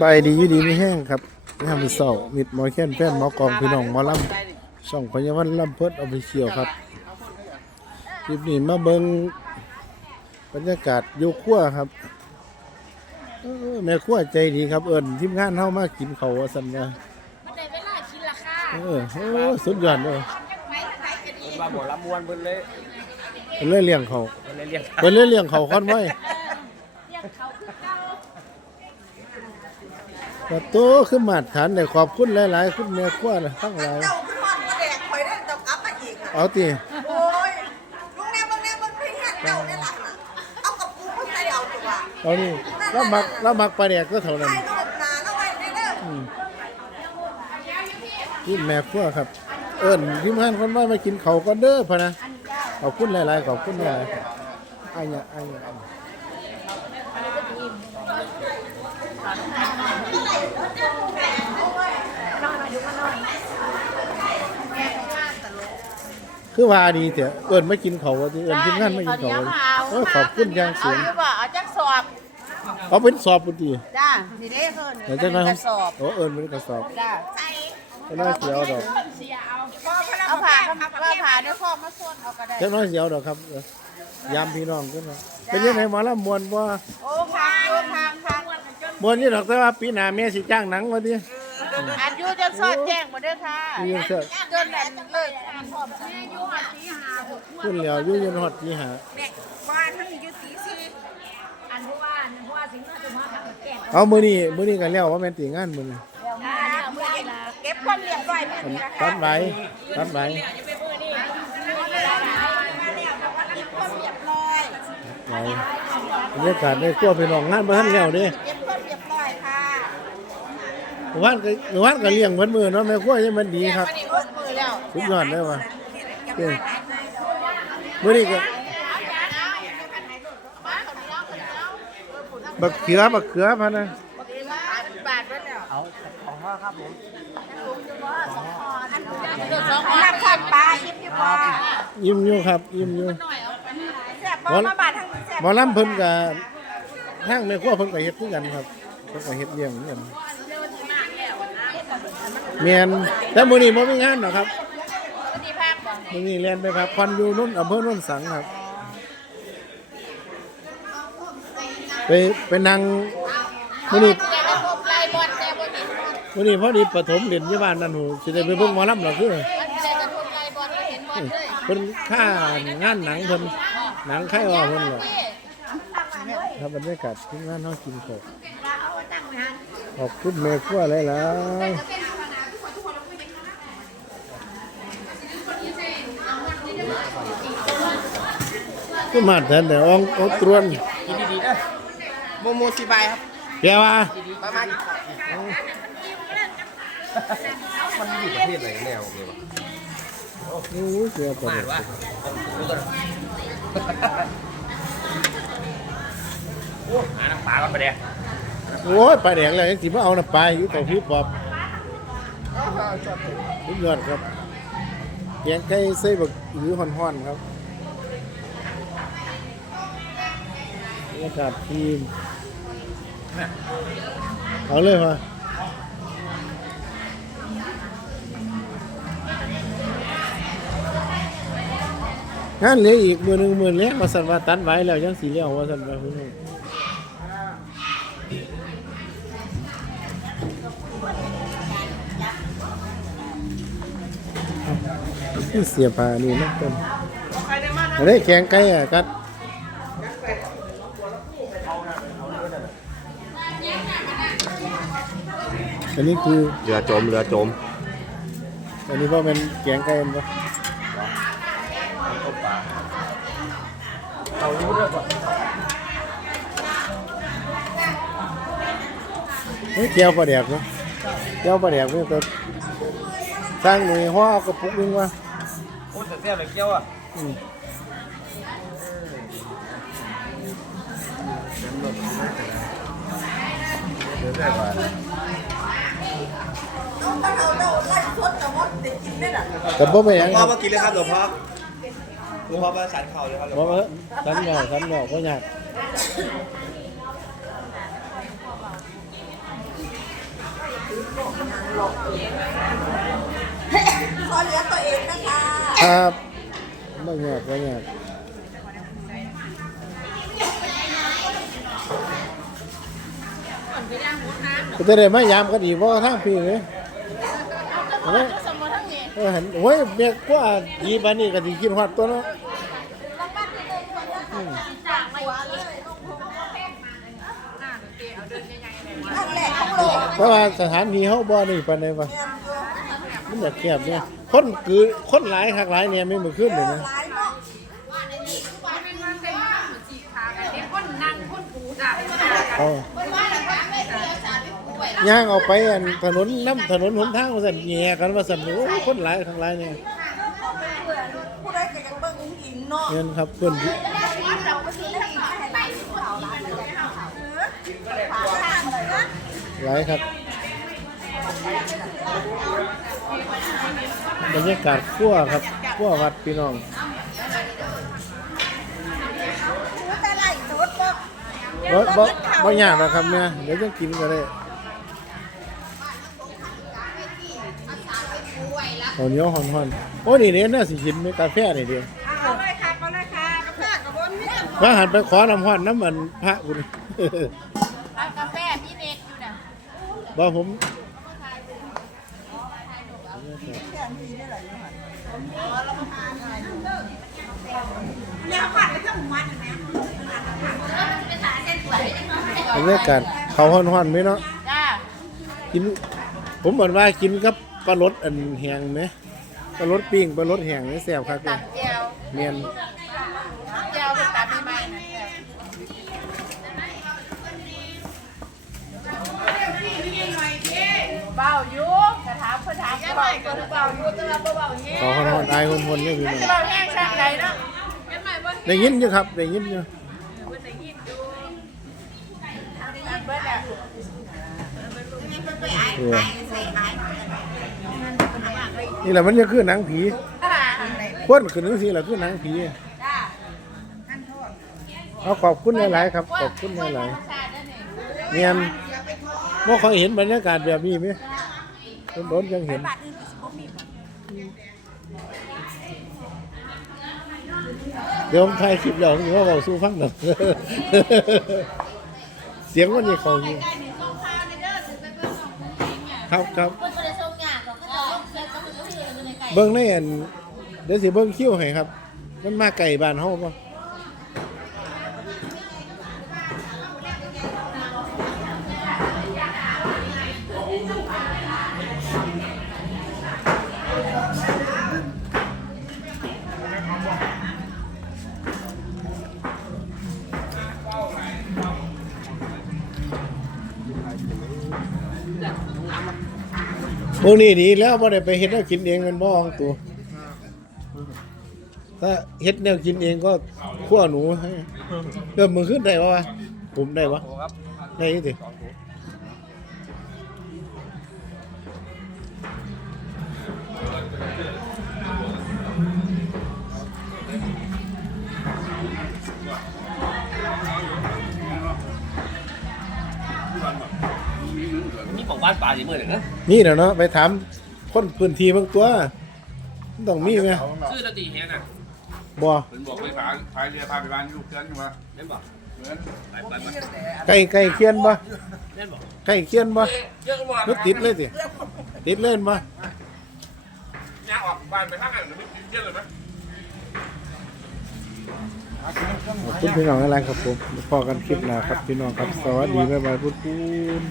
บายดีอยู่ดีไม่แห้งครับยามมื้อเช้ามิดหมอแค้นแฟนหมอกองพี่น้องหมอลำช่องพญาวันลำเพิดออฟฟิเชียลครับคลิปนี้มาเบิ่งบรรยากาศอยู่ครัวครับเออแม่ครัวใจดีครับเอิ้นทีมงานเฮามากินข้าวว่าซั่นว่ามันได้เวลากินละค่ะเออโอ้สุดยอดเลยว่าหมอลำมวนเพิ่นเลยเพิ่นเลยเลี้ยงเขาเพิ่นเลยเรียกเพิ่นเลยเลี้ยงเขาคอนไว้ เรียกเขาคือเก่า ประโตคือมาตรฐานได้ขอบคุณหลาย ๆ คุณแม่ครัวน่ะทั้งหลายเจ้าขึ้นฮอดกระแดกข่อยได้เจ้ากลับมาอีกอะเอาติโอ้ยลุงแน่บางแน่บางเพียงเจ้าได้หลักน่ะเอากับกูมาใส่เอาตัวเอานี่แล้วมักแล้วมักปลาแดกก็เท่านั้นใส่รูปหนาแล้วไว้ในเด้ออืมนี่แม่ครัวครับ เอิ้นทีมงานคนว่ามากินเขาวก็เด้อพะนะขอบคุณหลาย ๆ ขอบคุณหลายๆอันเนี้ยอันเนี้ยอันเนี้ย คือว่าดีเถอะเอิ้นไม่กินเขาวว่าที่เอิ้นทีมงานไม่กินเขาวว่าโอ้ยขอบคุณอย่างสูงเอาบ่เอาจักสอบเอาเป็นสอบปุ่นตีจ้าสิเด้เพิ่นเดี๋ยวจะน้อยกระสอบโอ้เอิ้นเป็นกระสอบจ้าจะน้อยเสียวดอกเอาผ่าว่าผ่าด้วยข้อมาส่วนเอาก็ได้จะน้อยเสียวดอกครับเออยามพี่น้องขึ้นมาเป็นยังไงหมอลำมวนบ่โอ้พังโอ้พังพังมวนนี่ดอกแต่ว่าปีหน้าแม่สิจ้างหนังมาดิอา ยุจะสอดแจ้งบ่เด้อค่ะยืนเสื้อจนนั้นเลิกงานพร้อมกันอายุหัดที่หาหกขึ้นแล้วอยู่ยันฮอดที่หาแม่บ้านทั้งอยู่ตีสี่อันผู้ว่าอันผู้ว่าสิงห์จะมาทำกับแก่เอามื้อนี้มื้อนี้ก็แล้วว่าแม่นติงานมื้อนี้แล้วมาเมื่อไหร่เก็บความเรียบร้อยแบบนี้นะคะตัดไว้ตัดไว้ความเรียบร้อยไว้บรรยากาศในครัวพี่น้องงานบ่ทันแล้วเด้ เก็บความเรียบร้อยค่ะ เมื่อวานก็เมื่อวานก็เลี้ยงเพิ่นมือเนาะแม่ครัวยังมันดีครับวันนี้ลดมือแล้วสุดยอดเลยว่ะเด้มื้อนี้ก็บักเขือบักเขือพะนนะบาทไว้แล้วเอาของพ่อครับผมน้ำทอดปลาอิ่มอยู่บ่ยิ้มอยู่ครับ ยิ้มอยู่แซ่บบ่มาบาดทั้งแซ่บหมอลำเพิ่นก็ทางแม่ครัวเพิ่นก็เฮ็ดคือกันครับเพิ่นก็เฮ็ดเลี้ยงเหมือนกัน แม่นแต่มื้อนี้บ่มีงานหรอกครับวันนี้ภาคบ่มื้อนี้เรียนไปพักผ่อนอยู่นู่นอำเภอโน่นสังครับ ไปไปนั่งมื้อนี้แต่ระบบไล่บอลแต่บ่เห็นบอลมื้อนี้พอดีปฐมเรียนอยู่บ้านนั่นหูสิได้ไปเบิ่งหมอลำหรอกคือมันแต่ระบบไล่บอลก็เห็นบอลเลยเพิ่นค่างานหนังเพิ่นหนังค่ายอ้อเพิ่นหรอกครับบรรยากาศที่งานเฮากินข้าวขอบคุณแม่ครัวหลายๆ ก็มาแต่แต่อองอองตรวนกินดีๆนะโมโมสิบายครับแปลว่าประมาณมันอยู่ประเทศไหนแนวเลยวะโอ้ยเสียปวมาดดวะโอ้หาน้ำปลาก่อนไปเดี๋ยวโอ้ยปลาแดงแล้วยังสิมาเอาน้ำปลาอยู่กับพี่ปอบทุกยอดครับแกงไก่ใส่บักหรือห่อนๆครับ รยากาศทีมเอาเลยมางานเหลืออีกมือหนึ่งมือเลี้ยงมาสันว่าตัดไว้แล้วยังสีเลี้ยวว่าสันว่าพี่น้องนี่เสียปลานี่นะต้นอะไรแกงไก่อะกัด อันนี้คือเรือจมเรือจม อันนี้ว่าเป็นแกงไก่ปะเรารู้เรื่องก่อนเฮ้ยเจียวปลาแดกเนาะเจียวปลาแดกเนี่ยตัวสร้างหน่วยห่อเอากระปุกนึงวะโอ้แต่เสี้ยวเลยเกี้ยวอะอืมเดือดได้ป่ะเอาถ้าเราเราไล่ สดกับมดได้กินได้น่ะแต่บ่ไปหยังพ่อมากินเลยครับหลวงพ่อหลวงพ่อมาฉันเข่าเลยครับหลวงบ่พ่อว่าสันเหงาสันเหงาบ่ยากขอเหลือตัวเองนะคะ ครับไม่ยาก ไม่ยากก็จะได้มายามกันอีกว่าทางพี่เลยเอ้ยสมมติทั้งนี้เออเห็นโอ้ยเมียกว่ายีบานนี่ก็สิกินฮอดตัวเนาะจากไม่ว่าเลยอันแรกของโลกเพราะว่าสถานที่เฮาบ่นี่ปานใดวะมันอยากแคบเนี่ยคนคือคนหลายคักหลายเนี่ยไม่มือขึ้นเลยนะหลายเนาะเอา ย่างเอาไปอันถนนน้ำถนนหนทางว่าซั่นแย่กันว่าซั่นโอ้ยคนหลายคักหลายเนี่ยผู้ใดก็ยังเบิ่งอุ้งอิงเนาะเงินครับเพิ่นเราก็ซื้อให้มาให้หลายสิบข่าวหลายเลยเออฝากทางเลยนะหลายครับบรรยากาศขั้วครับขั้ววัดพี่น้องซื้อแต่ไรสดบ่บ่บ่บ่ยากหรอกครับเนี่ยเดี๋ยวจะกินก็ได้ ข้าวเหนียวหอนๆโอ้นี่เนี่ยน่าสิกินไหมกาแฟนี่เดียวเอาเลยค่ะเอาเลยค่ะกาแฟกับบนเนี่ยว่าหันไปขอน้ำห้อนน้ำมันพระคุณร้านกาแฟพี่เน็กอยู่น่ะบ่ผมเนี่ยผัดไปทั้งมันนะบรรยากาศเขาห้อนๆไหมเนาะจ้ากินผมบอกว่ากินกับ ปลารสอันแห้งไหมปลารสปิ้งปลารสแห้งนี่แซ่บครับตัดแจวเมียนแจวเป็นตัดใหม่ๆนะเบาอยู่กระถามเพื่อถามเบาก็เบาอยู่ตัวเบาอย่างนี้เขาห้อนๆอายคนๆนี่พี่น้องจะเบาแห้งช่างใดเนาะได้ยินอยู่ครับได้ยินอยู่เบิดอะเออ นี่แหละมันจะคือหนังผีควนขึ้นจังซี่แหละคือหนังผีเอาขอบคุณหลายๆครับ ขอบคุณหลายๆเมียนบ่เคยเห็นบรรยากาศแบบนี้ไหมโดนๆยังเห็นเดี๋ยวผมถ่ายคลิปแล้วผมว่าเราสู้ฟังหน่อยเสียงมันนี่เขาอยู่ครับครับ เบิ่งในอันเดี๋ยวสิเบิ่งคิ้วให้ครับ มันมาไก่บ้านเฮาบ่ พวกนี้ดีแล้วบ่ได้ไปเฮ็ดแนวกินเองแมันบ่ของตัว ถ้าเฮ็ดแนวกินเองก็คั่วหนูให้เริ่มมือขึ้นได้บ่วะผมได้บ่ได้อ ยู่ตินี่ของบ้านป่าสิมื่อเลยนะนี่แหละเนาะไปถามคนพื้นที่บางตัวมันต้องมีไหมชื่อตะตีเฮนอะบ่เป็นบอกไปพาพายเรือพาไปบ้านลูกเพื่อนอยู่มาเล่นบอกเหมือนไปไปไปไก่ไก่เคียนบ่เล่นบอกไก่เคียนบ่เยอะกว่านึกติดเลยสิติดเล่นบ่ย่างออกบ้านไปทางไหนหรือไม่กินเยอะเลยไหมขอบคุณพี่น้องอะไรครับผมพอกันคลิปหน้าครับพี่น้องครับ สวัสดีบ๊ายบายพุทธคุณ